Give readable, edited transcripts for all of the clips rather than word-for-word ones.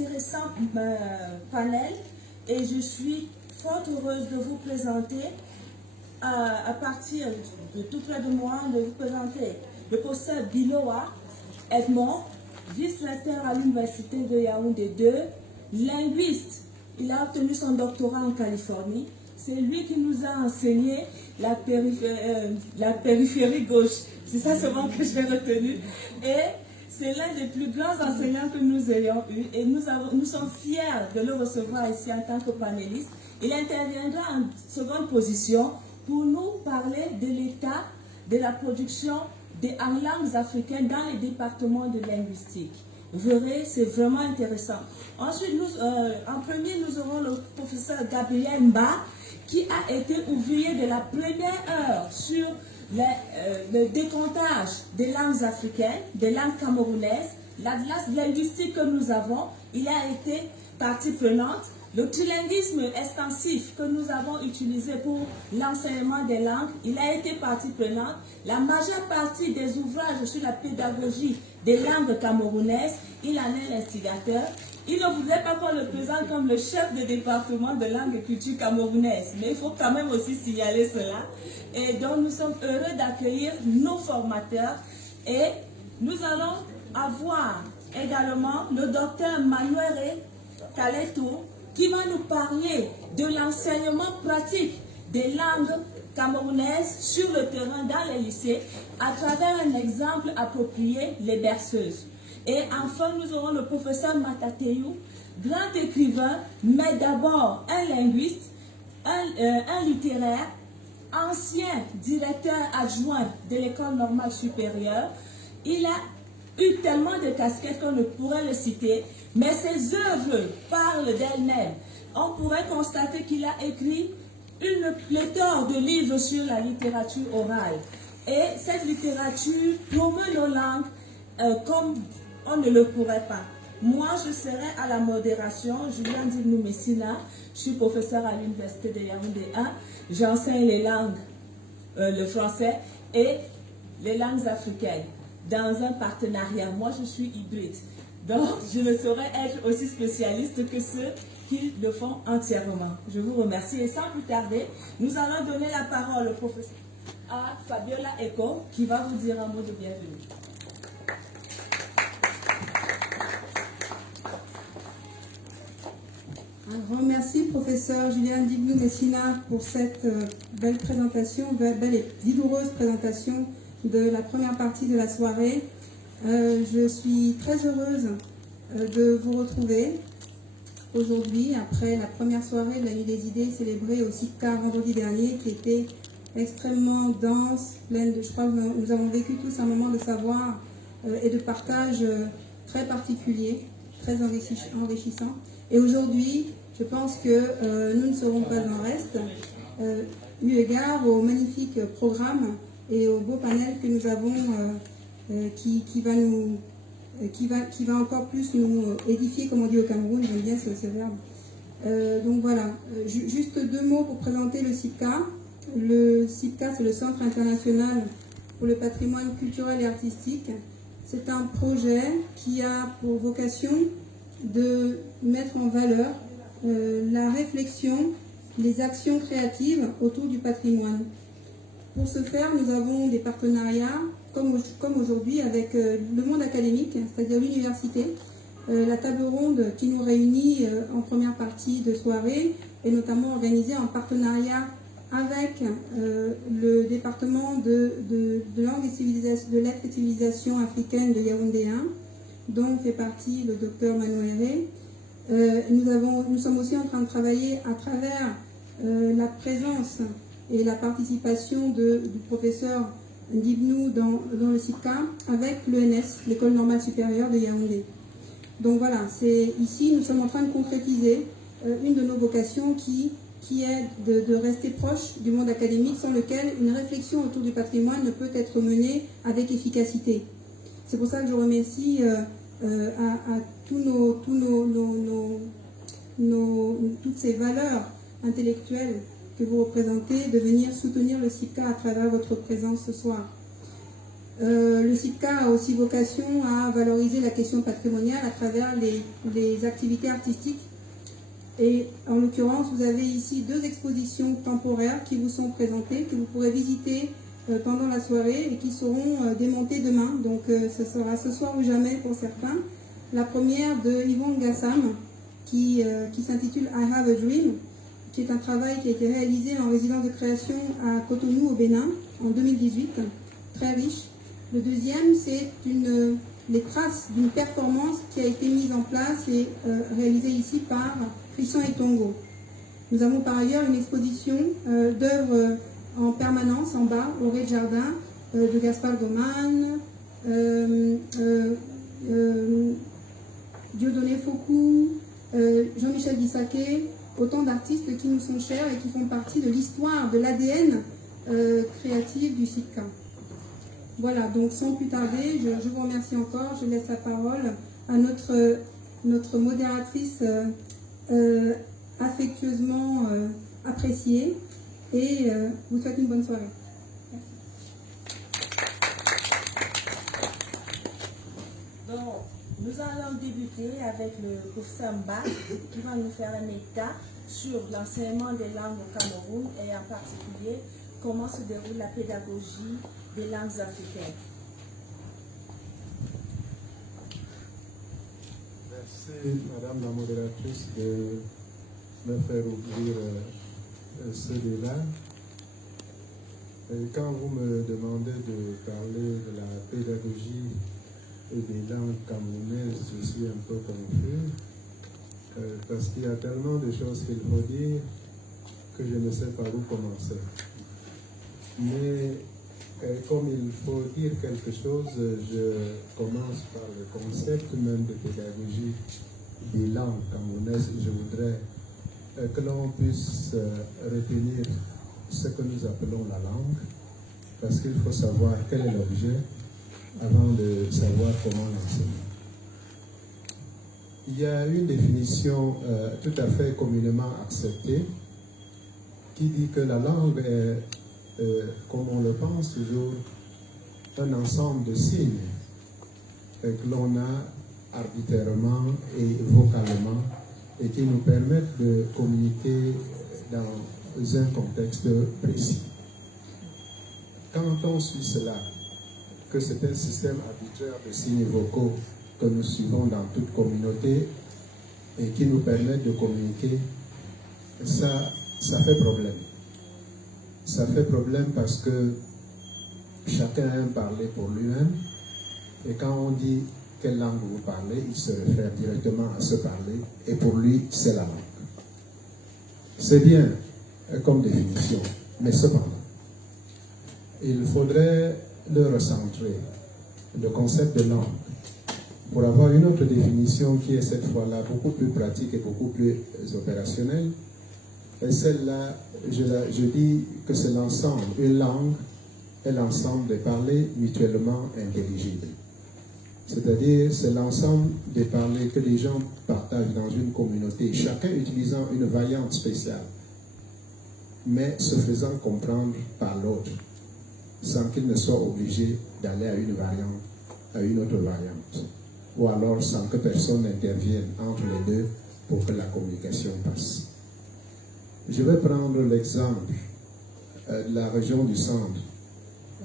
Intéressant panel et je suis fort heureuse de vous présenter à partir de tout près de moi, de vous présenter le professeur Biloa Edmond, vice-recteur à l'université de Yaoundé 2, linguiste. Il a obtenu son doctorat en Californie. C'est lui qui nous a enseigné la périphérie gauche. C'est ça seulement que j'ai retenu. Et c'est l'un des plus grands enseignants que nous ayons eu et nous sommes fiers de le recevoir ici en tant que panéliste. Il interviendra en seconde position pour nous parler de l'état de la production en langues africaines dans les départements de linguistique. Vous verrez, c'est vraiment intéressant. Ensuite, en premier, nous aurons le professeur Gabriel Mba, qui a été ouvrier de la première heure sur le décomptage des langues africaines, des langues camerounaises, l'atlas linguistique que nous avons. Il a été partie prenante. Le trilinguisme extensif que nous avons utilisé pour l'enseignement des langues, il a été partie prenante. La majeure partie des ouvrages sur la pédagogie des langues camerounaises, il en est l'instigateur. Il ne voudrait pas qu'on le présente comme le chef de département de langue et culture camerounaise, mais il faut quand même aussi signaler cela. Et donc nous sommes heureux d'accueillir nos formateurs et nous allons avoir également le docteur Manuere Kaleto qui va nous parler de l'enseignement pratique des langues camerounaises sur le terrain dans les lycées à travers un exemple approprié, les berceuses. Et enfin, nous aurons le professeur Matateyou, grand écrivain, mais d'abord un linguiste, un littéraire, ancien directeur adjoint de l'école normale supérieure. Il a eu tellement de casquettes qu'on ne pourrait le citer, mais ses œuvres parlent d'elles-mêmes. On pourrait constater qu'il a écrit une pléthore de livres sur la littérature orale. Et cette littérature promeut nos langues comme on ne le pourrait pas. Moi, je serai à la modération. Julien Dignou Messina, je suis professeur à l'université de Yaoundé 1. J'enseigne les langues, le français et les langues africaines dans un partenariat. Moi, je suis hybride. Donc, je ne saurais être aussi spécialiste que ceux qui le font entièrement. Je vous remercie. Et sans plus tarder, nous allons donner la parole au professeur à Fabiola Eko, qui va vous dire un mot de bienvenue. Un grand merci, professeur Julien Dignou Messina, pour cette belle présentation, belle et vigoureuse présentation de la première partie de la soirée. Je suis très heureuse de vous retrouver aujourd'hui, après la première soirée de la Nuit des Idées célébrée au CIPCA vendredi dernier, qui était extrêmement dense, pleine de... Je crois que nous avons vécu tous un moment de savoir et de partage très particulier, très enrichissant. Et aujourd'hui, je pense que nous ne serons pas en reste, eu égard au magnifique programme et au beau panel que nous avons, qui va encore plus nous édifier, comme on dit au Cameroun. J'aime bien ce verbe. Donc voilà, juste deux mots pour présenter le CIPCA. Le CIPCA, c'est le Centre international pour le patrimoine culturel et artistique. C'est un projet qui a pour vocation de mettre en valeur la réflexion, les actions créatives autour du patrimoine. Pour ce faire, nous avons des partenariats, comme aujourd'hui, avec le monde académique, c'est-à-dire l'université, la table ronde qui nous réunit en première partie de soirée est notamment organisée en partenariat avec le département de langue et civilisation, de lettres et civilisation africaine de Yaoundé 1, dont fait partie le docteur Manuere. Nous sommes aussi en train de travailler à travers la présence et la participation du professeur Dignou dans le CIPCA avec l'ENS, l'École normale supérieure de Yaoundé. Donc voilà, ici nous sommes en train de concrétiser une de nos vocations qui est de rester proche du monde académique, sans lequel une réflexion autour du patrimoine ne peut être menée avec efficacité. C'est pour ça que je remercie à toutes ces valeurs intellectuelles que vous représentez, de venir soutenir le CIPCA à travers votre présence ce soir. Le SIPCA a aussi vocation à valoriser la question patrimoniale à travers les activités artistiques. Et en l'occurrence, vous avez ici 2 expositions temporaires qui vous sont présentées, que vous pourrez visiter pendant la soirée et qui seront démontées demain. Donc ce sera ce soir ou jamais pour certains. La première de Yvon Gassam qui s'intitule I Have a Dream, qui est un travail qui a été réalisé en résidence de création à Cotonou au Bénin en 2018, très riche. Le deuxième, c'est les traces d'une performance qui a été mise en place et réalisée ici par Frisson et Tongo. Nous avons par ailleurs une exposition d'œuvres en permanence en bas, au rez-de-jardin, de Gaspard Goman, Dieudonné Foucault, Jean-Michel Guissaquet, autant d'artistes qui nous sont chers et qui font partie de l'histoire, de l'ADN créatif du SIPCA. Voilà, donc sans plus tarder, je vous remercie encore. Je laisse la parole à notre modératrice affectueusement appréciée et vous souhaite une bonne soirée. Donc, nous allons débuter avec le professeur Mba qui va nous faire un état sur l'enseignement des langues au Cameroun et en particulier comment se déroule la pédagogie des langues africaines. Merci Madame la modératrice de me faire ouvrir ce débat. Et quand vous me demandez de parler de la pédagogie et des langues camerounaises, je suis un peu confus parce qu'il y a tellement de choses qu'il faut dire que je ne sais pas où commencer. Mais comme il faut dire quelque chose, je commence par le concept même de pédagogie des langues camerounaises. Je voudrais que l'on puisse retenir ce que nous appelons la langue, parce qu'il faut savoir quel est l'objet avant de savoir comment l'enseigner. Il y a une définition tout à fait communément acceptée qui dit que la langue est, comme on le pense toujours, un ensemble de signes que l'on a arbitrairement et vocalement et qui nous permettent de communiquer dans un contexte précis. Quand on suit cela, que c'est un système arbitraire de signes vocaux que nous suivons dans toute communauté et qui nous permettent de communiquer, ça fait problème. Ça fait problème parce que chacun aime parler pour lui-même et quand on dit quelle langue vous parlez, il se réfère directement à ce parler et pour lui, c'est la langue. C'est bien comme définition, mais cependant, il faudrait le recentrer, le concept de langue, pour avoir une autre définition qui est cette fois-là beaucoup plus pratique et beaucoup plus opérationnelle. Et celle-là, je dis que c'est l'ensemble. Une langue est l'ensemble des parlers mutuellement intelligibles. C'est-à-dire, c'est l'ensemble des parlers que les gens partagent dans une communauté, chacun utilisant une variante spéciale, mais se faisant comprendre par l'autre, sans qu'il ne soit obligé d'aller à une variante, à une autre variante, ou alors sans que personne n'intervienne entre les deux pour que la communication passe. Je vais prendre l'exemple de la région du centre,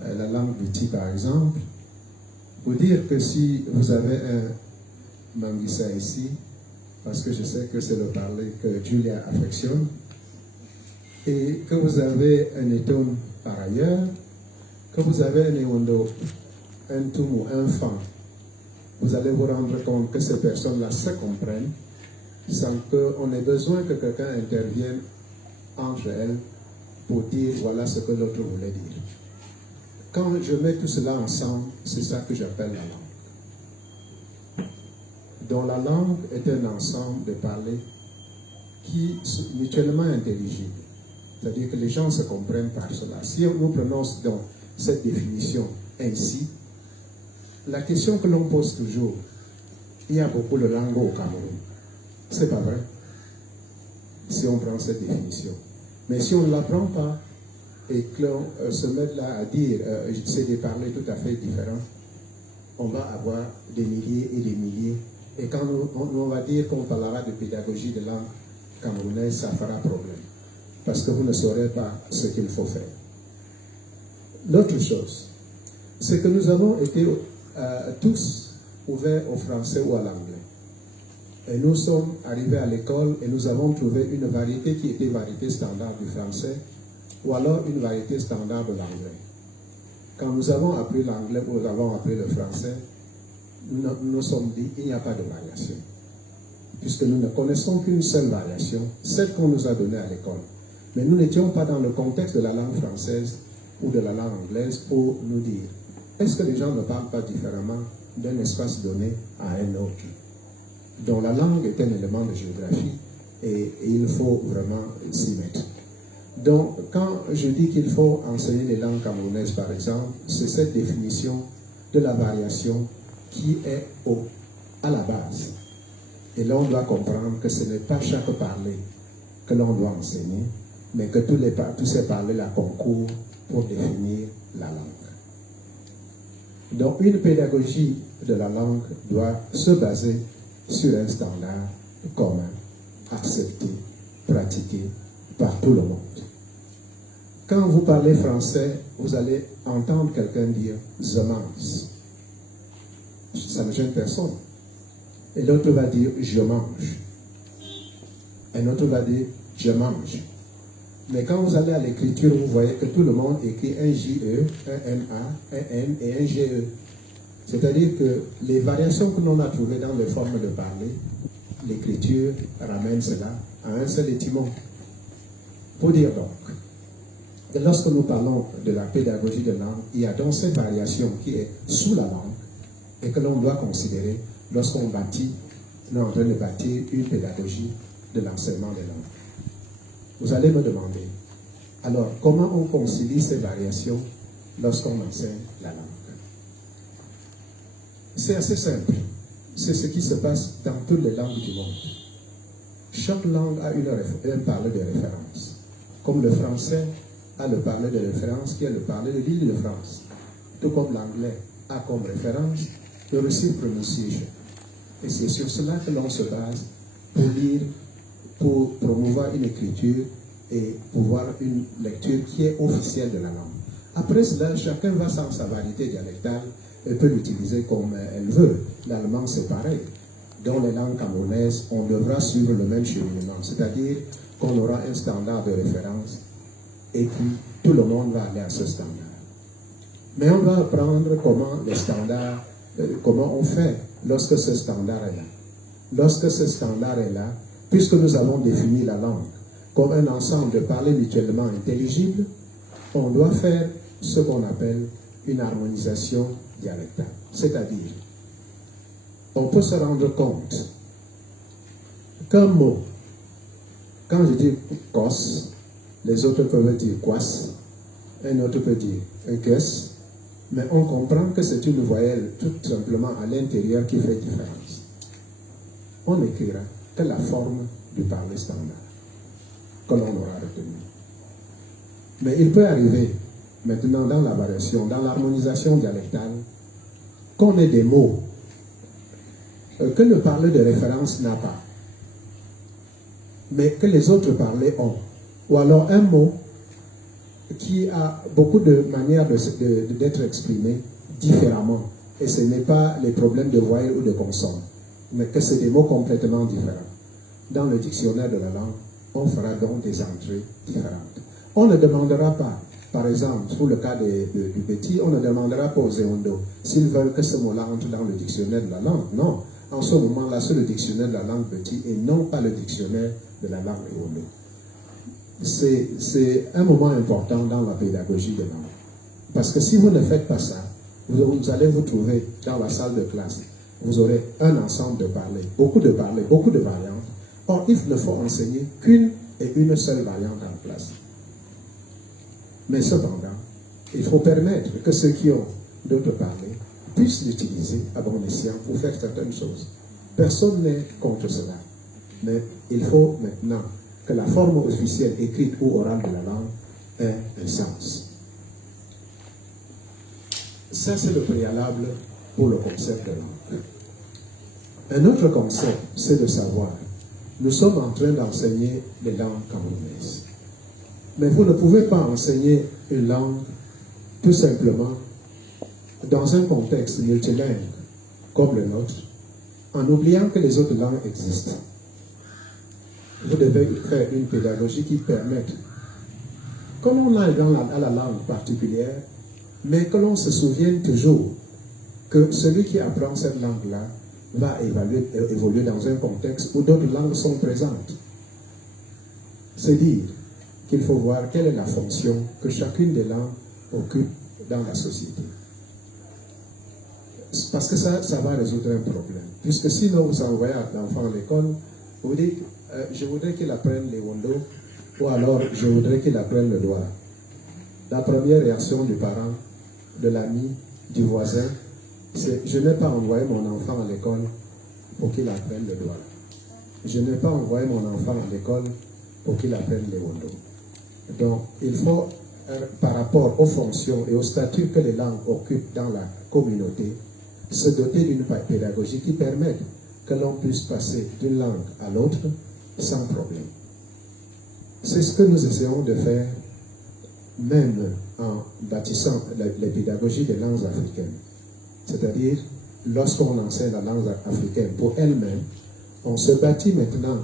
la langue Biti par exemple, pour dire que si vous avez un Mangissa ici, parce que je sais que c'est le parler que Julia affectionne, et que vous avez un Eton par ailleurs, que vous avez un Ewondo, un Tumu, un Fan, vous allez vous rendre compte que ces personnes-là se comprennent sans qu'on ait besoin que quelqu'un intervienne entre elles pour dire voilà ce que l'autre voulait dire. Quand je mets tout cela ensemble, c'est ça que j'appelle la langue. Donc la langue est un ensemble de parlers qui sont mutuellement intelligibles. C'est-à-dire que les gens se comprennent par cela. Si nous prenons donc cette définition ainsi, la question que l'on pose toujours, il y a beaucoup de langues au Cameroun. C'est pas vrai. Si on prend cette définition. Mais si on ne la prend pas, et que l'on se mette là à dire c'est des parlers tout à fait différents, on va avoir des milliers et des milliers. Et quand on va dire qu'on parlera de pédagogie de langue camerounaise, ça fera problème. Parce que vous ne saurez pas ce qu'il faut faire. L'autre chose, c'est que nous avons été tous ouverts au français ou à l'anglais. Et nous sommes arrivés à l'école et nous avons trouvé une variété qui était variété standard du français ou alors une variété standard de l'anglais. Quand nous avons appris l'anglais ou nous avons appris le français, nous nous sommes dit qu'il n'y a pas de variation. Puisque nous ne connaissons qu'une seule variation, celle qu'on nous a donnée à l'école. Mais nous n'étions pas dans le contexte de la langue française ou de la langue anglaise pour nous dire est-ce que les gens ne parlent pas différemment d'un espace donné à un autre? Donc la langue est un élément de géographie et il faut vraiment s'y mettre. Donc quand je dis qu'il faut enseigner les langues camerounaises par exemple, c'est cette définition de la variation qui est à la base. Et là on doit comprendre que ce n'est pas chaque parler que l'on doit enseigner, mais que tous ces parlers-là concourent pour définir la langue. Donc une pédagogie de la langue doit se baser sur un standard commun, accepté, pratiqué par tout le monde. Quand vous parlez français, vous allez entendre quelqu'un dire « je mange ». Ça ne gêne personne. Et l'autre va dire « je mange ». Et l'autre va dire « je mange ». Mais quand vous allez à l'écriture, vous voyez que tout le monde écrit un JE, un MA, un M et un GE. C'est-à-dire que les variations que l'on a trouvées dans les formes de parler, l'écriture ramène cela à un seul étymon. Pour dire donc que lorsque nous parlons de la pédagogie de langue, il y a donc cette variation qui est sous la langue et que l'on doit considérer lorsqu'on bâtit, nous sommes en train de bâtir une pédagogie de l'enseignement des langues. Vous allez me demander, alors comment on concilie ces variations lorsqu'on enseigne la langue? C'est assez simple. C'est ce qui se passe dans toutes les langues du monde. Chaque langue a un parler de référence. Comme le français a le parler de référence qui est le parler de l'île de France. Tout comme l'anglais a comme référence le Receive Pronunciation. Et c'est sur cela que l'on se base pour lire, pour promouvoir une écriture et pouvoir une lecture qui est officielle de la langue. Après cela, chacun va sans sa variété dialectale et peut l'utiliser comme elle veut. L'allemand, c'est pareil. Dans les langues camerounaises, on devra suivre le même cheminement, c'est-à-dire qu'on aura un standard de référence et puis tout le monde va aller à ce standard. Mais on va apprendre comment les standards, comment on fait lorsque ce standard est là. Lorsque ce standard est là, puisque nous avons défini la langue comme un ensemble de parlers mutuellement intelligibles, on doit faire ce qu'on appelle une harmonisation dialectale. C'est-à-dire, on peut se rendre compte qu'un mot, quand je dis cos, les autres peuvent dire quas, un autre peut dire un quest, mais on comprend que c'est une voyelle tout simplement à l'intérieur qui fait différence. On écrira que la forme du parler standard que l'on aura retenu. Mais il peut arriver maintenant dans la variation, dans l'harmonisation dialectale, qu'on ait des mots que le parler de référence n'a pas, mais que les autres parlers ont. Ou alors un mot qui a beaucoup de manières d'être exprimé différemment. Et ce n'est pas les problèmes de voyelles ou de consonnes, mais que c'est des mots complètement différents. Dans le dictionnaire de la langue, on fera donc des entrées différentes. On ne demandera pas, par exemple, sous le cas du petit, on ne demandera pas aux éondos s'ils veulent que ce mot-là entre dans le dictionnaire de la langue. Non, en ce moment-là, c'est le dictionnaire de la langue petit et non pas le dictionnaire de la langue éondo. C'est un moment important dans la pédagogie de langue. Parce que si vous ne faites pas ça, vous allez vous trouver dans la salle de classe. Vous aurez un ensemble de parlers, beaucoup de variantes. Or, il ne faut enseigner qu'une et une seule variante en classe. Mais cependant, il faut permettre que ceux qui ont d'autres parlers puissent l'utiliser à bon escient pour faire certaines choses. Personne n'est contre cela. Mais il faut maintenant que la forme officielle, écrite ou orale de la langue ait un sens. Ça, c'est le préalable pour le concept de langue. Un autre concept, c'est de savoir. Nous sommes en train d'enseigner les langues camerounaises. Mais vous ne pouvez pas enseigner une langue tout simplement dans un contexte multilingue comme le nôtre, en oubliant que les autres langues existent. Vous devez faire une pédagogie qui permette, comme on a à la langue particulière, mais que l'on se souvienne toujours que celui qui apprend cette langue-là va évoluer dans un contexte où d'autres langues sont présentes. C'est dire qu'il faut voir quelle est la fonction que chacune des langues occupe dans la société. Parce que ça va résoudre un problème. Puisque sinon, vous envoyez un enfant à l'école, vous dites, je voudrais qu'il apprenne les wondo, ou alors je voudrais qu'il apprenne le doigt. La première réaction du parent, de l'ami, du voisin, c'est je n'ai pas envoyé mon enfant à l'école pour qu'il apprenne le doigt. Je n'ai pas envoyé mon enfant à l'école pour qu'il apprenne les wondo. Donc, il faut, par rapport aux fonctions et au statut que les langues occupent dans la communauté, se doter d'une pédagogie qui permette que l'on puisse passer d'une langue à l'autre sans problème. C'est ce que nous essayons de faire, même en bâtissant les pédagogies des langues africaines. C'est-à-dire, lorsqu'on enseigne la langue africaine pour elle-même, on se bâtit maintenant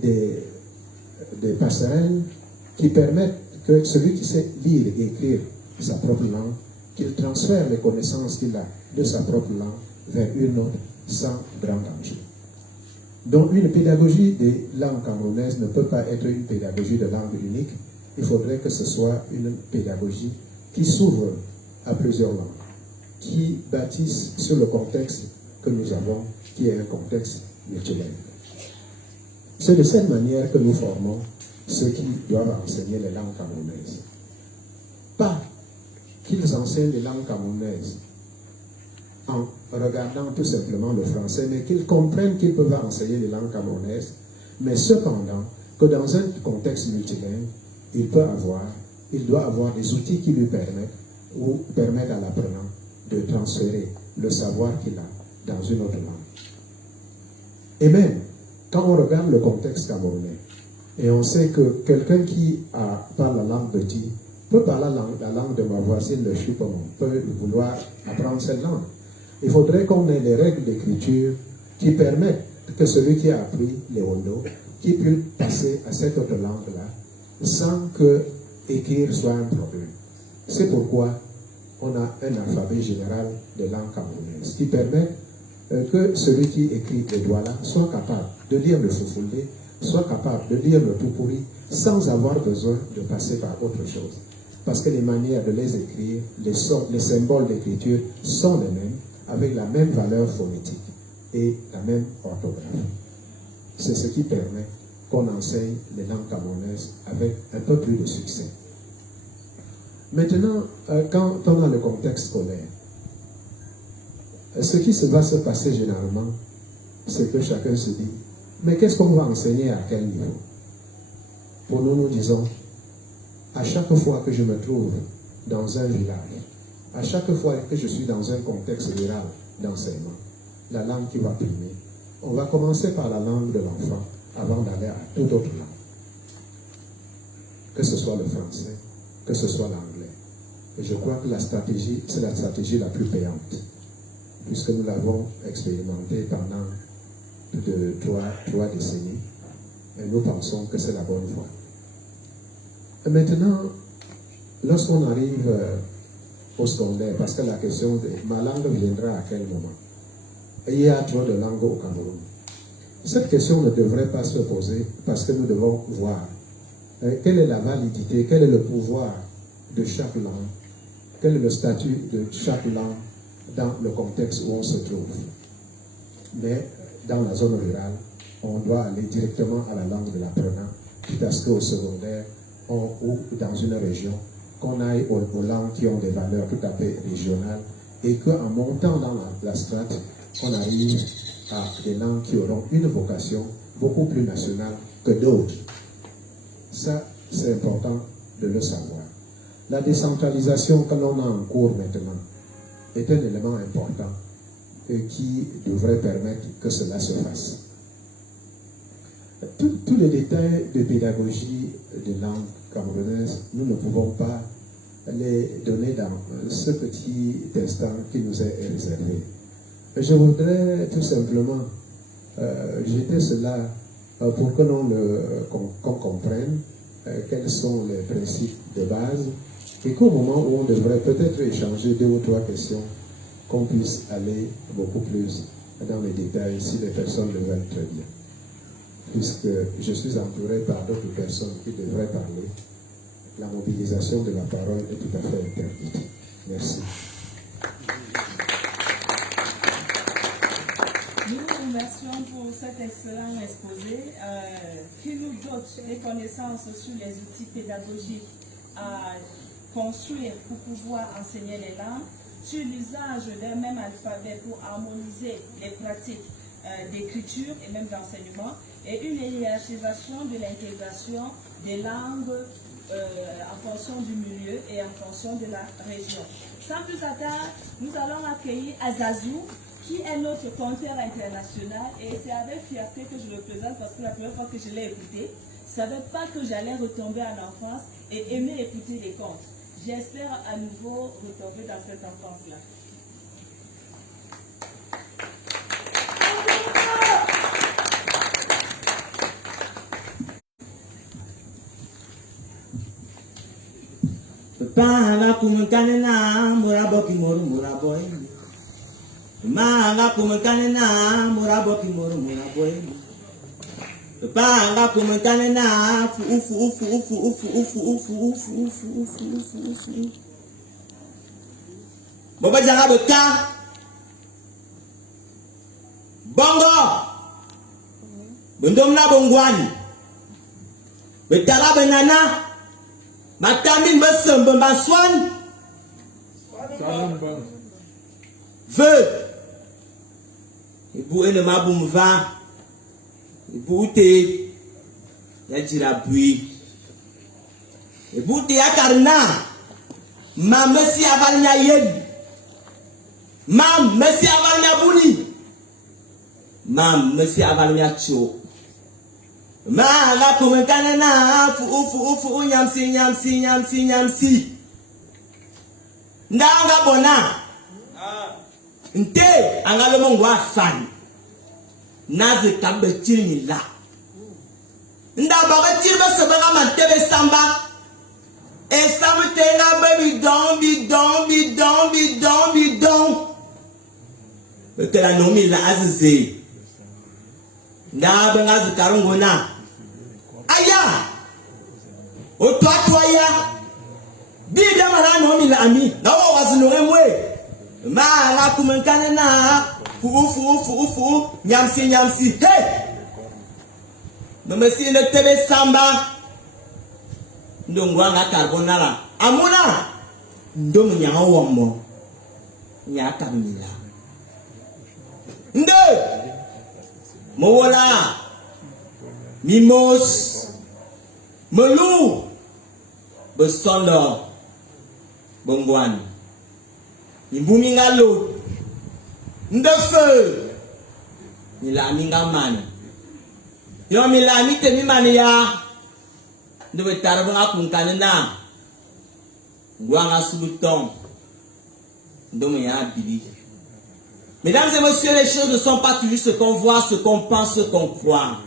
des passerelles qui permettent que celui qui sait lire et écrire sa propre langue, qu'il transfère les connaissances qu'il a de sa propre langue vers une autre sans grand danger. Donc une pédagogie des langues camerounaises ne peut pas être une pédagogie de langue unique. Il faudrait que ce soit une pédagogie qui s'ouvre à plusieurs langues, qui bâtisse sur le contexte que nous avons, qui est un contexte multilingue. C'est de cette manière que nous formons ceux qui doivent enseigner les langues camerounaises. Pas qu'ils enseignent les langues camerounaises en regardant tout simplement le français, mais qu'ils comprennent qu'ils peuvent enseigner les langues camerounaises, mais cependant que dans un contexte multilingue, il doit avoir des outils qui lui permettent ou permettent à l'apprenant de transférer le savoir qu'il a dans une autre langue. Et même, quand on regarde le contexte camerounais, et on sait que quelqu'un qui parle la langue petit peut parler la langue de ma voisine, le Chipomon, peut vouloir apprendre cette langue. Il faudrait qu'on ait des règles d'écriture qui permettent que celui qui a appris les Wondo, qui puisse passer à cette autre langue-là, sans que écrire soit un problème. C'est pourquoi on a un alphabet général des langues camerounaises qui permet que celui qui écrit les doigts-là soit capable de lire le Foufoulé, soit capable de lire le Pupuri, sans avoir besoin de passer par autre chose. Parce que les manières de les écrire, les symboles d'écriture sont les mêmes, avec la même valeur phonétique et la même orthographe. C'est ce qui permet qu'on enseigne les langues camerounaises avec un peu plus de succès. Maintenant, quand on a le contexte scolaire, ce qui va se passer généralement, c'est que chacun se dit, mais qu'est-ce qu'on va enseigner à quel niveau? Pour nous, nous disons, à chaque fois que je me trouve dans un village, à chaque fois que je suis dans un contexte rural d'enseignement, la langue qui va primer, on va commencer par la langue de l'enfant avant d'aller à toute autre langue. Que ce soit le français, que ce soit l'anglais. Et je crois que la stratégie, c'est la stratégie la plus payante, puisque nous l'avons expérimenté pendant plus de 3 décennies, et nous pensons que c'est la bonne voie. Et maintenant, lorsqu'on arrive au secondaire, parce que la question de ma langue viendra à quel moment? Et il y a trop de langues au Cameroun. Cette question ne devrait pas se poser parce que nous devons voir quelle est la validité, quel est le pouvoir de chaque langue, quel est le statut de chaque langue dans le contexte où on se trouve. Mais dans la zone rurale, on doit aller directement à la langue de l'apprenant, parce qu'au secondaire, ou dans une région, qu'on aille aux langues qui ont des valeurs tout à fait régionales et qu'en montant dans la strate, on arrive à des langues qui auront une vocation beaucoup plus nationale que d'autres. Ça, c'est important de le savoir. La décentralisation que l'on a en cours maintenant est un élément important et qui devrait permettre que cela se fasse. Tous les détails de pédagogie de langue camerounaise, nous ne pouvons pas les donner dans ce petit instant qui nous est réservé. Je voudrais tout simplement jeter cela pour que qu'on comprenne quels sont les principes de base et qu'au moment où on devrait peut-être échanger 2 ou 3 questions, qu'on puisse aller beaucoup plus dans les détails si les personnes le veulent très bien. Puisque je suis entouré par d'autres personnes qui devraient parler, la mobilisation de la parole est tout à fait interdite. Merci. Nous vous remercions pour cet excellent exposé qui nous dote des connaissances sur les outils pédagogiques à construire pour pouvoir enseigner les langues, sur l'usage d'un même alphabet pour harmoniser les pratiques d'écriture et même d'enseignement, et une hiérarchisation de l'intégration des langues en fonction du milieu et en fonction de la région. Sans plus attendre, nous allons accueillir Azazou, qui est notre conteur international, et c'est avec fierté que je le présente parce que la première fois que je l'ai écouté, je ne savais pas que j'allais retomber en enfance et aimer écouter les contes. J'espère à nouveau retomber dans cette enfance-là. Panga kumkanena muraboki moru muraboy. Manga kumkanena muraboki moru muraboy. Panga kumkanena ufu. Boba janga beka. Bongo. Bendomna bongwani. Betara benana. Matami mbesombe mbaswan ve ibu ene mabum va ibu te ya jirabui ibu te ya karna ma mesi avalnya yed ma mesi avalnya buni ma mesi avalnya cho ma la kumekana na ufu nyamsi ndanga bona nte angalo mongwa fan naze kambe chini la ndaba ga tirbe sebanga mantebe samba e samtenga baby bidon bekela nomi la azize ndaba ngazi karungona aya otwatwaya bibia mara no mi la ami na wo wazino emwe ma la kumenkane na fu nyamsi hey nomesi ne tebe samba ndongwa nga carbonara amuna ndomu nyanga wombo nya kamila nde mowola mimos melu besondo bongwan imbumi ngalo ndefe milami ngamana yo milami te mimani ya ndebe tarbo ngakunkane na ngwanga subuton ndomo ya bili. Mesdames et messieurs, les choses ne sont pas toujours ce qu'on voit, ce qu'on pense, ce qu'on croit.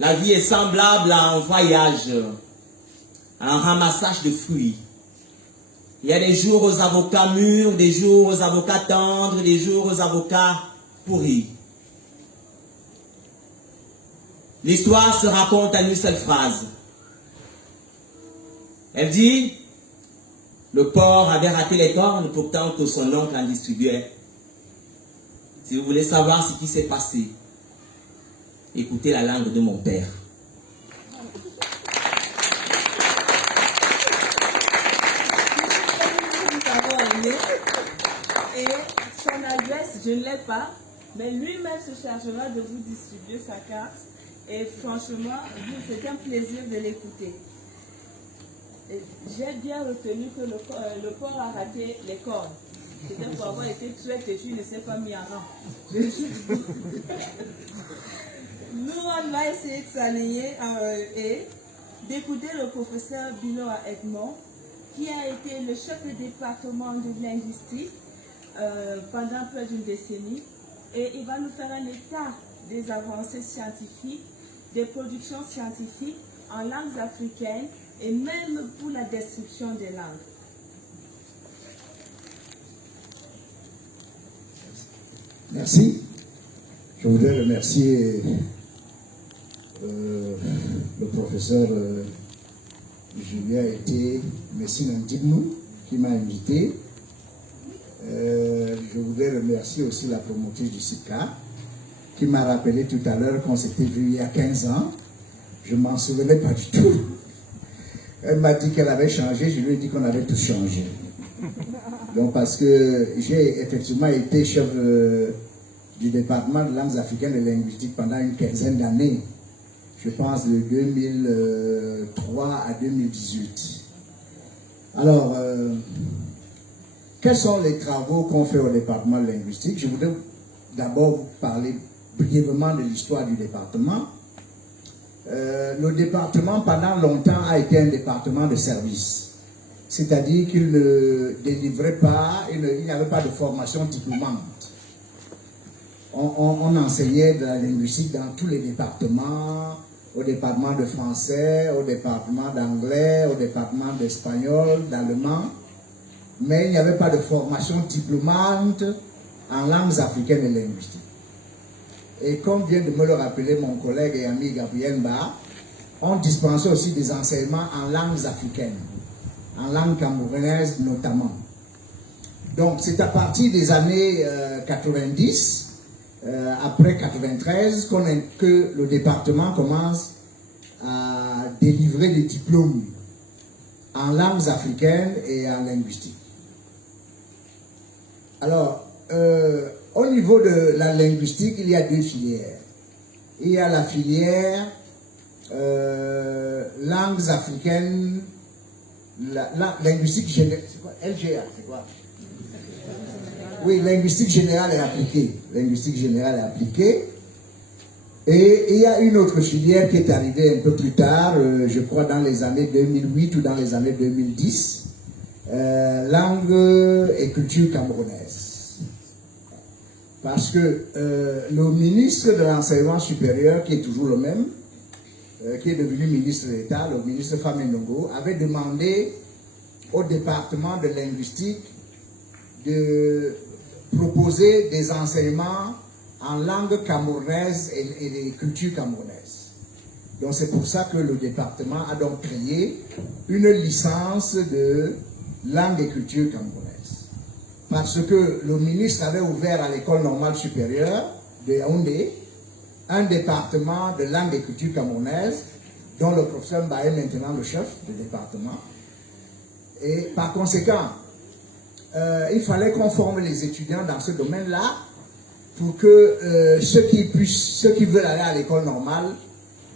La vie est semblable à un voyage, à un ramassage de fruits. Il y a des jours aux avocats mûrs, des jours aux avocats tendres, des jours aux avocats pourris. L'histoire se raconte en une seule phrase. Elle dit, le porc avait raté les cornes, pourtant que son oncle en distribuait. Si vous voulez savoir ce qui s'est passé, écoutez la langue de mon père. Et son adresse, je ne l'ai pas, mais lui-même se chargera de vous distribuer sa carte. Et franchement, c'est un plaisir de l'écouter. J'ai bien retenu que le corps a raté les cordes. C'était pour avoir été tué et tu ne sais pas mis en rang. Nous, on va essayer de s'aligner et d'écouter le professeur Binoa Edmond, qui a été le chef de département de linguistique pendant près d'une décennie. Et il va nous faire un état des avancées scientifiques, des productions scientifiques en langues africaines et même pour la description des langues. Merci. Je voudrais remercier le professeur Julien Été Messina Ndibnou qui m'a invité. Je voudrais remercier aussi la promotrice du SICA qui m'a rappelé tout à l'heure qu'on s'était vu il y a 15 ans. Je ne m'en souvenais pas du tout. Elle m'a dit qu'elle avait changé, je lui ai dit qu'on avait tous changé. Donc parce que j'ai effectivement été chef du département de langues africaines et linguistiques pendant une quinzaine d'années. Je pense de 2003 à 2018. Alors, quels sont les travaux qu'on fait au département de linguistique? Je voudrais d'abord vous parler brièvement de l'histoire du département. Le département, pendant longtemps, a été un département de service. C'est-à-dire qu'il ne délivrait pas, il n'y avait pas de formation diplômante. On enseignait de la linguistique dans tous les départements, au département de français, au département d'anglais, au département d'espagnol, d'allemand, mais il n'y avait pas de formation diplômante en langues africaines et linguistiques. Et comme vient de me le rappeler mon collègue et ami Gabriel Mba, on dispensait aussi des enseignements en langues africaines, en langue camerounaise notamment. Donc c'est à partir des années 90, après 93, que le département commence à délivrer des diplômes en langues africaines et en linguistique. Alors, au niveau de la linguistique, il y a deux filières. Il y a la filière langues africaines, linguistique générale, LGA, c'est quoi? Oui, linguistique générale et appliquée. Linguistique générale et appliquée. Et il y a une autre filière qui est arrivée un peu plus tard, je crois dans les années 2008 ou dans les années 2010, langue et culture camerounaise. Parce que le ministre de l'enseignement supérieur, qui est toujours le même, qui est devenu ministre d'État, le ministre Famé Ndongo, avait demandé au département de linguistique de proposer des enseignements en langue camerounaise et les cultures camerounaises. Donc c'est pour ça que le département a donc créé une licence de langue et culture camerounaise. Parce que le ministre avait ouvert à l'école normale supérieure de Yaoundé un département de langue et culture camerounaise dont le professeur Mba est maintenant le chef du département. Et par conséquent, il fallait qu'on forme les étudiants dans ce domaine-là pour que ceux qui veulent aller à l'école normale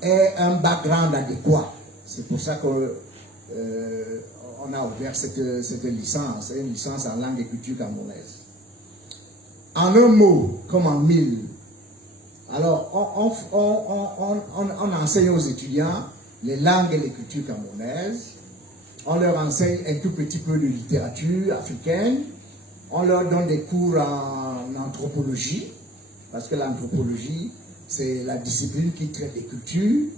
aient un background adéquat. C'est pour ça qu'on a ouvert cette licence, une licence en langue et culture camerounaise. En un mot, comme en mille, alors on enseigne aux étudiants les langues et les cultures camerounaises. On leur enseigne un tout petit peu de littérature africaine. On leur donne des cours en anthropologie, parce que l'anthropologie, c'est la discipline qui traite des cultures.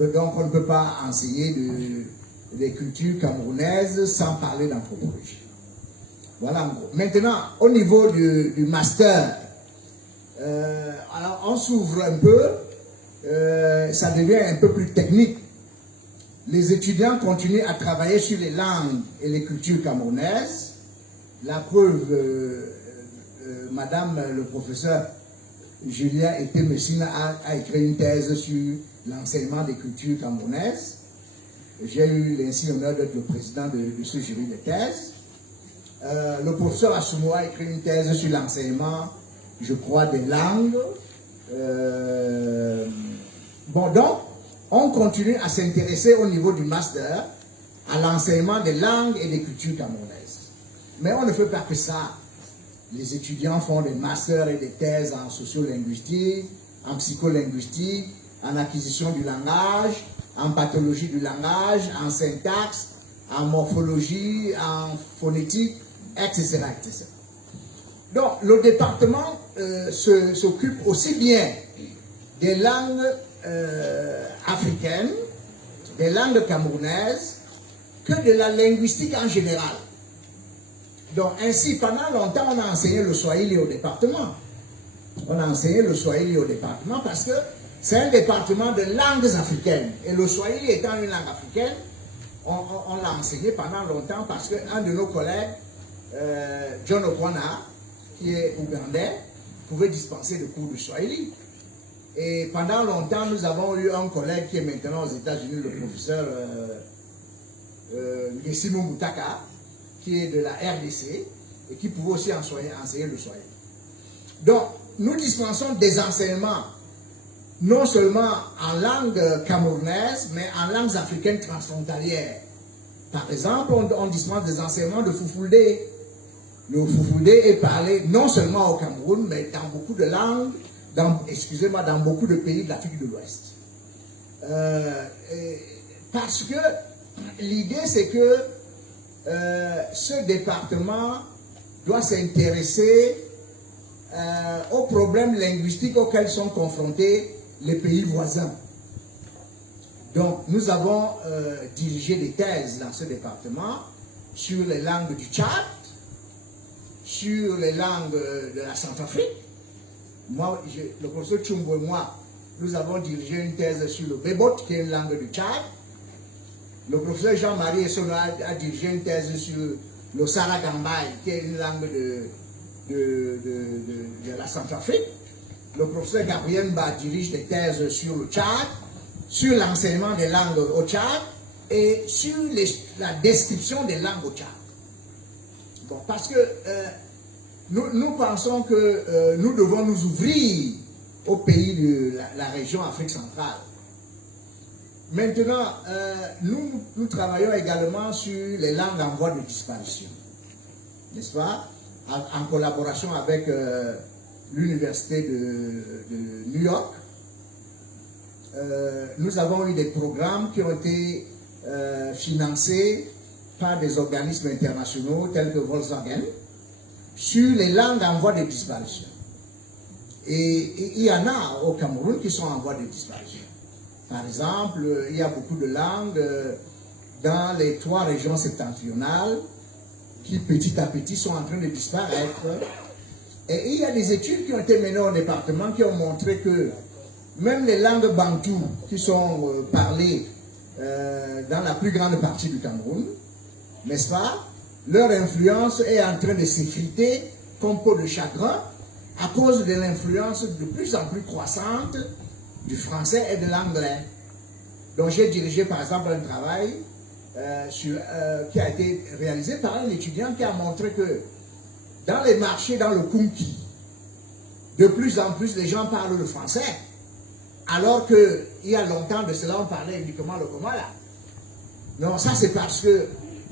Donc, on ne peut pas enseigner des cultures camerounaises sans parler d'anthropologie. Voilà en gros. Maintenant, au niveau du master, alors on s'ouvre un peu, ça devient un peu plus technique. Les étudiants continuent à travailler sur les langues et les cultures camerounaises. La preuve, madame le professeur Julien Été Messina a écrit une thèse sur l'enseignement des cultures camerounaises. J'ai eu l'ainsi honneur d'être le président de ce jury de thèse. Le professeur Assoumo a écrit une thèse sur l'enseignement, je crois, des langues. Bon, donc, on continue à s'intéresser au niveau du master à l'enseignement des langues et des cultures camerounaises. Mais on ne fait pas que ça. Les étudiants font des masters et des thèses en sociolinguistique, en psycholinguistique, en acquisition du langage, en pathologie du langage, en syntaxe, en morphologie, en phonétique, etc. etc. Donc, le département s'occupe aussi bien des langues africaines, des langues camerounaises, que de la linguistique en général. Donc, ainsi, pendant longtemps, on a enseigné le swahili au département. On a enseigné le swahili au département parce que c'est un département de langues africaines. Et le swahili étant une langue africaine, on l'a enseigné pendant longtemps parce qu'un de nos collègues, John Okwana, qui est ougandais, pouvait dispenser des cours de swahili. Et pendant longtemps, nous avons eu un collègue qui est maintenant aux États-Unis, le professeur Ngessimo Moutaka, qui est de la RDC et qui pouvait aussi enseigner le swahili. Donc, nous dispensons des enseignements non seulement en langue camerounaise, mais en langues africaines transfrontalières. Par exemple, on dispense des enseignements de Fulfulde. Le Fulfulde est parlé non seulement au Cameroun, mais dans beaucoup de langues, dans beaucoup de pays de l'Afrique de l'Ouest. Parce que l'idée, c'est que ce département doit s'intéresser aux problèmes linguistiques auxquels sont confrontés les pays voisins. Donc, nous avons dirigé des thèses dans ce département sur les langues du Tchad, sur les langues de la Centrafrique. Moi, le professeur Tchumbo et moi, nous avons dirigé une thèse sur le Bébot, qui est une langue du Tchad. Le professeur Jean-Marie Essono a dirigé une thèse sur le Saragambay, qui est une langue de la Centrafrique. Le professeur Gabriel Mba dirige des thèses sur le Tchad, sur l'enseignement des langues au Tchad et sur la description des langues au Tchad. Bon, parce que nous pensons que nous devons nous ouvrir aux pays de la région Afrique centrale. Maintenant, nous travaillons également sur les langues en voie de disparition, n'est-ce pas? En collaboration avec l'Université de New York. Nous avons eu des programmes qui ont été financés par des organismes internationaux tels que Volkswagen sur les langues en voie de disparition. Et il y en a au Cameroun qui sont en voie de disparition. Par exemple, il y a beaucoup de langues dans les 3 régions septentrionales qui petit à petit sont en train de disparaître. Et il y a des études qui ont été menées au département qui ont montré que même les langues bantoues qui sont parlées dans la plus grande partie du Cameroun, n'est-ce pas, leur influence est en train de s'effriter comme peau de chagrin à cause de l'influence de plus en plus croissante du français et de l'anglais. Donc j'ai dirigé par exemple un travail qui a été réalisé par un étudiant qui a montré que dans les marchés, dans le Kunki, de plus en plus les gens parlent le français, alors qu'il y a longtemps de cela on parlait uniquement le Komala. Non, ça c'est parce que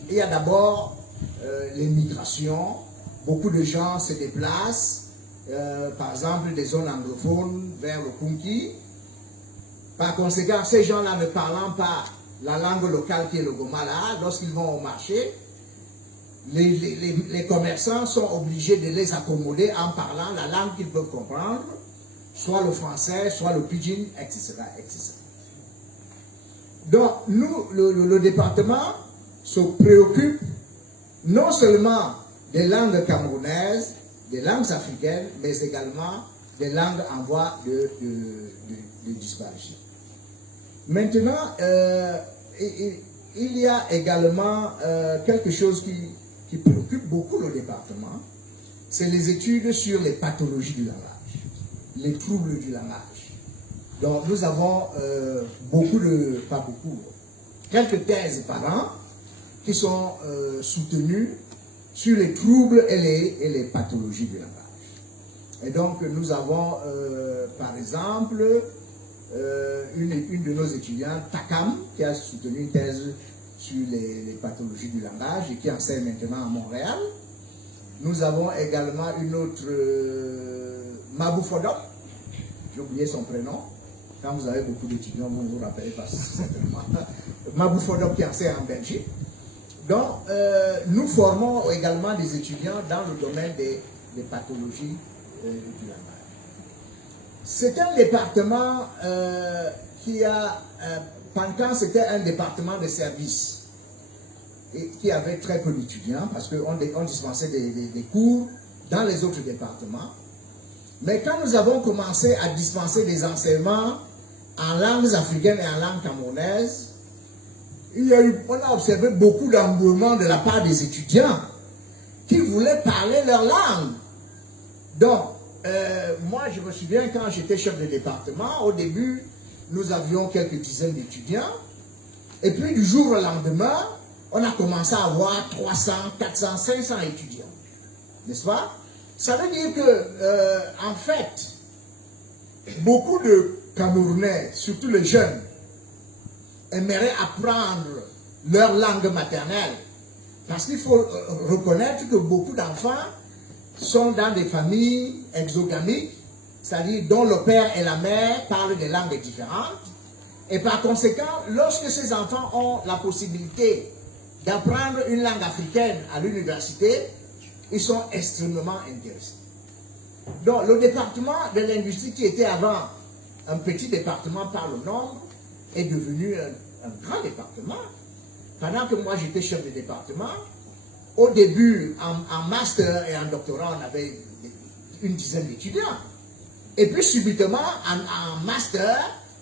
il y a d'abord les migrations, beaucoup de gens se déplacent, par exemple des zones anglophones vers le Kunki. Par conséquent, ces gens-là ne parlant pas la langue locale qui est le Gomala, lorsqu'ils vont au marché, les commerçants sont obligés de les accommoder en parlant la langue qu'ils peuvent comprendre, soit le français, soit le pidgin, etc. etc. Donc, nous, le département se préoccupe non seulement des langues camerounaises, des langues africaines, mais également des langues en voie de disparition. Maintenant, il y a également quelque chose qui préoccupe beaucoup le département, c'est les études sur les pathologies du langage, les troubles du langage. Donc nous avons quelques thèses par an qui sont soutenues sur les troubles et les pathologies du langage. Et donc nous avons par exemple une de nos étudiantes, Takam, qui a soutenu une thèse sur les pathologies du langage et qui enseigne maintenant à Montréal. Nous avons également une autre, Mabou Fodop, j'ai oublié son prénom. Quand vous avez beaucoup d'étudiants, vous ne vous rappelez pas certainement. Mabou Fodop qui enseigne en Belgique. Donc, nous formons également des étudiants dans le domaine des pathologies du langage. C'est un département qui a, pendant c'était un département de service et qui avait très peu d'étudiants parce qu'on dispensait des cours dans les autres départements. Mais quand nous avons commencé à dispenser des enseignements en langues africaines et en langue camerounaise, on a observé beaucoup d'engouement de la part des étudiants qui voulaient parler leur langue. Donc, moi je me souviens quand j'étais chef de département, au début, nous avions quelques dizaines d'étudiants. Et puis du jour au lendemain, on a commencé à avoir 300, 400, 500 étudiants. N'est-ce pas? Ça veut dire que, en fait, beaucoup de Camerounais, surtout les jeunes, aimeraient apprendre leur langue maternelle. Parce qu'il faut reconnaître que beaucoup d'enfants sont dans des familles exogamiques, c'est-à-dire dont le père et la mère parlent des langues différentes. Et par conséquent, lorsque ces enfants ont la possibilité d'apprendre une langue africaine à l'université, ils sont extrêmement intéressés. Donc le département de linguistique qui était avant un petit département par le nombre est devenu un grand département. Pendant que moi j'étais chef de département, au début, en master et en doctorat, on avait une dizaine d'étudiants. Et puis subitement, en master,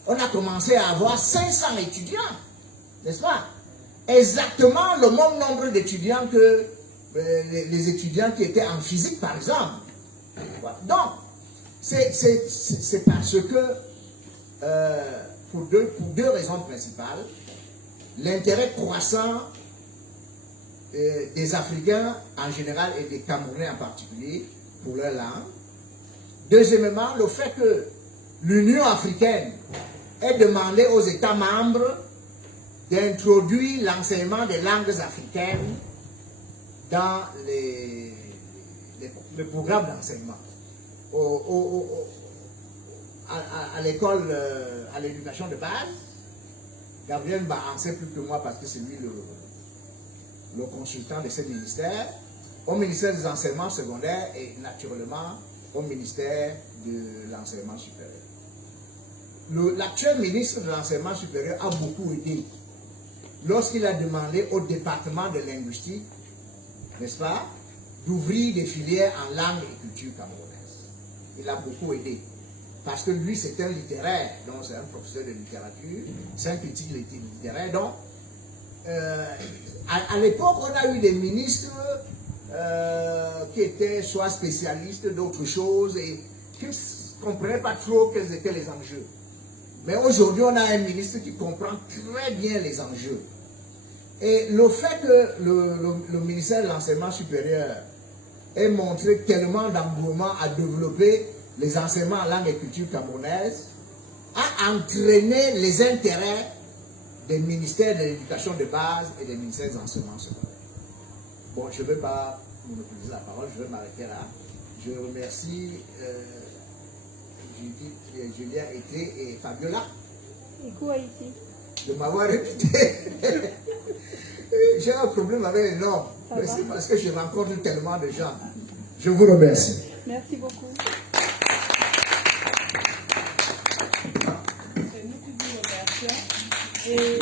on a commencé à avoir 500 étudiants. N'est-ce pas? Exactement le même nombre d'étudiants que les étudiants qui étaient en physique, par exemple. Voilà. Donc, c'est parce que, pour deux raisons principales, l'intérêt croissant des Africains en général et des Camerounais en particulier pour leur langue. Deuxièmement, le fait que l'Union africaine ait demandé aux États membres d'introduire l'enseignement des langues africaines dans les programmes d'enseignement. À l'école, à l'éducation de base, Gabriel en sait plus que moi parce que c'est lui le consultant de ce ministère, au ministère des enseignements secondaires et naturellement au ministère de l'enseignement supérieur. L'actuel ministre de l'enseignement supérieur a beaucoup aidé lorsqu'il a demandé au département de linguistique, n'est-ce pas, d'ouvrir des filières en langue et culture camerounaise. Il a beaucoup aidé. Parce que lui, c'est un littéraire, donc c'est un professeur de littérature, c'est un critique littéraire. Donc, à l'époque, on a eu des ministres qui étaient soit spécialistes d'autres choses et qui ne comprenaient pas trop quels étaient les enjeux. Mais aujourd'hui, on a un ministre qui comprend très bien les enjeux. Et le fait que le ministère de l'Enseignement supérieur ait montré tellement d'engouement à développer les enseignements en langue et culture camerounaise a entraîné les intérêts des ministères de l'éducation de base et des ministères des enseignements secondaires. Bon, je ne vais pas monopoliser la parole, je vais m'arrêter là. Je remercie Judith, Julien Eté et Fabiola de m'avoir répété. J'ai un problème avec les noms, mais c'est parce que je rencontre tellement de gens. Je vous remercie. Merci beaucoup. Et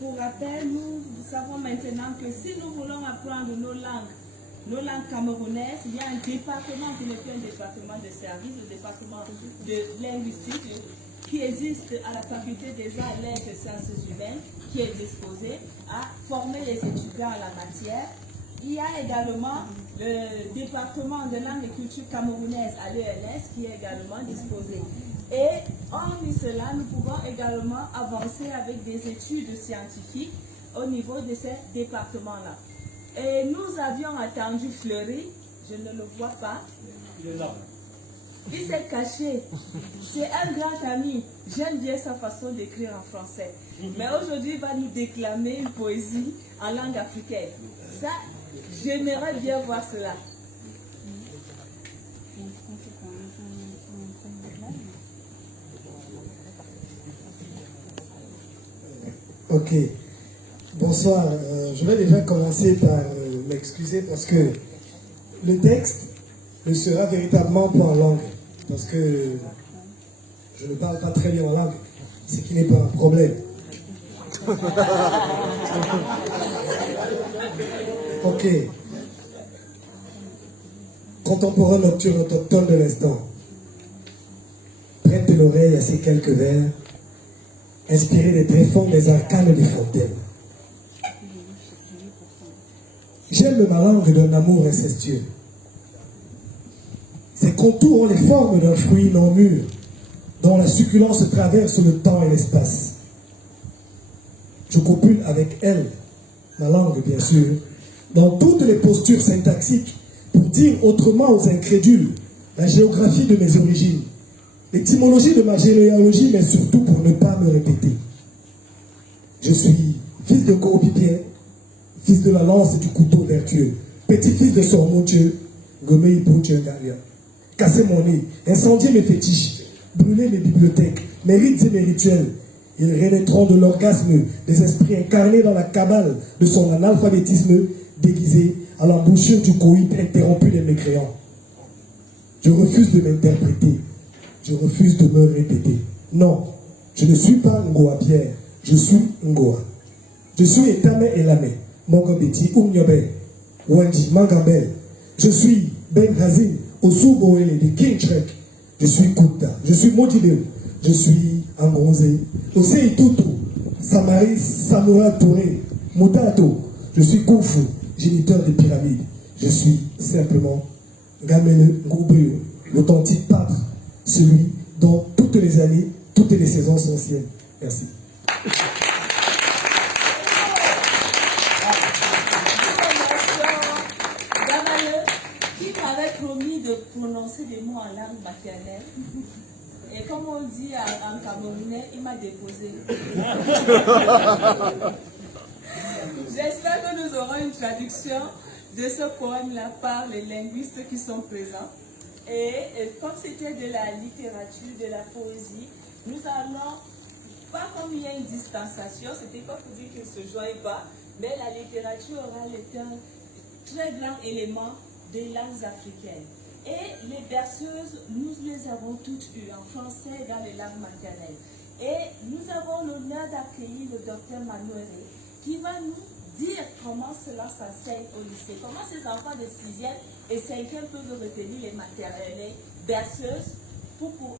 pour rappel, nous savons maintenant que si nous voulons apprendre nos langues camerounaises, il y a un département qui n'est plus un département de service, le département de linguistique qui existe à la faculté des arts et lettres et sciences humaines, qui est disposé à former les étudiants à la matière. Il y a également le département de langue et culture camerounaise à l'ENS qui est également disposé. Et hormis cela, nous pouvons également avancer avec des études scientifiques au niveau de ces départements-là. Et nous avions attendu Fleury, je ne le vois pas. Il s'est caché. C'est un grand ami. J'aime bien sa façon d'écrire en français. Mais aujourd'hui, il va nous déclamer une poésie en langue africaine. Ça, j'aimerais bien voir cela. Ok. Bonsoir. Je vais déjà commencer par m'excuser parce que le texte ne sera véritablement pas en langue. Parce que je ne parle pas très bien en langue, ce qui n'est pas un problème. Ok. Contemporain nocturne autochtone de l'instant. Prête l'oreille à ces quelques vers, inspirés des tréfonds des arcanes des fontaines. J'aime ma langue d'un amour incestueux. Ses contours ont les formes d'un fruit non mûr, dont la succulence traverse le temps et l'espace. Je copule avec elle, ma langue bien sûr, dans toutes les postures syntaxiques, pour dire autrement aux incrédules la géographie de mes origines, l'étymologie de ma généalogie, mais surtout pour ne pas me répéter. Je suis fils de Corobipien, fils de la lance et du couteau vertueux, petit-fils de son mon Dieu, Gomei Pouchengaria. Casser mon nez, incendier mes fétiches, brûler mes bibliothèques, mes rites et mes rituels. Ils renaîtront de l'orgasme des esprits incarnés dans la cabale de son analphabétisme déguisé à l'embouchure du coït interrompu des mécréants. Je refuse de m'interpréter. Je refuse de me répéter. Non, je ne suis pas Ngoa Pierre, je suis Ngoa. Je suis Etame Elame, Mongobeti Umnyobe, Wanji Mangambel. Je suis Ben Hazin, Osuboele de King Trek. Je suis Kouta, je suis Modile, je suis Angonze, Osei Tutu, Samaris Samoura Touré, Mutato. Je suis Koufu, géniteur des pyramides. Je suis simplement Gamele Ngoubrio, l'authentique pâtre, celui dont toutes les années, toutes les saisons sont siennes. Merci. Qui m'avait promis de prononcer des mots en langue maternelle. Et comme on dit en camerounais, il m'a déposé. J'espère que nous aurons une traduction de ce poème-là par les linguistes qui sont présents. Et comme c'était de la littérature, de la poésie, nous allons, pas comme il y a une distanciation, c'était pas pour dire qu'ils ne se joignent pas, mais la littérature aura été un très grand élément des langues africaines. Et les berceuses, nous les avons toutes eues en français et dans les langues maternelles. Et nous avons l'honneur d'accueillir le docteur Manouéré qui va nous dire comment cela s'enseigne au lycée, comment ces enfants de 6e et 5e peuvent retenir les maternelles berceuses pour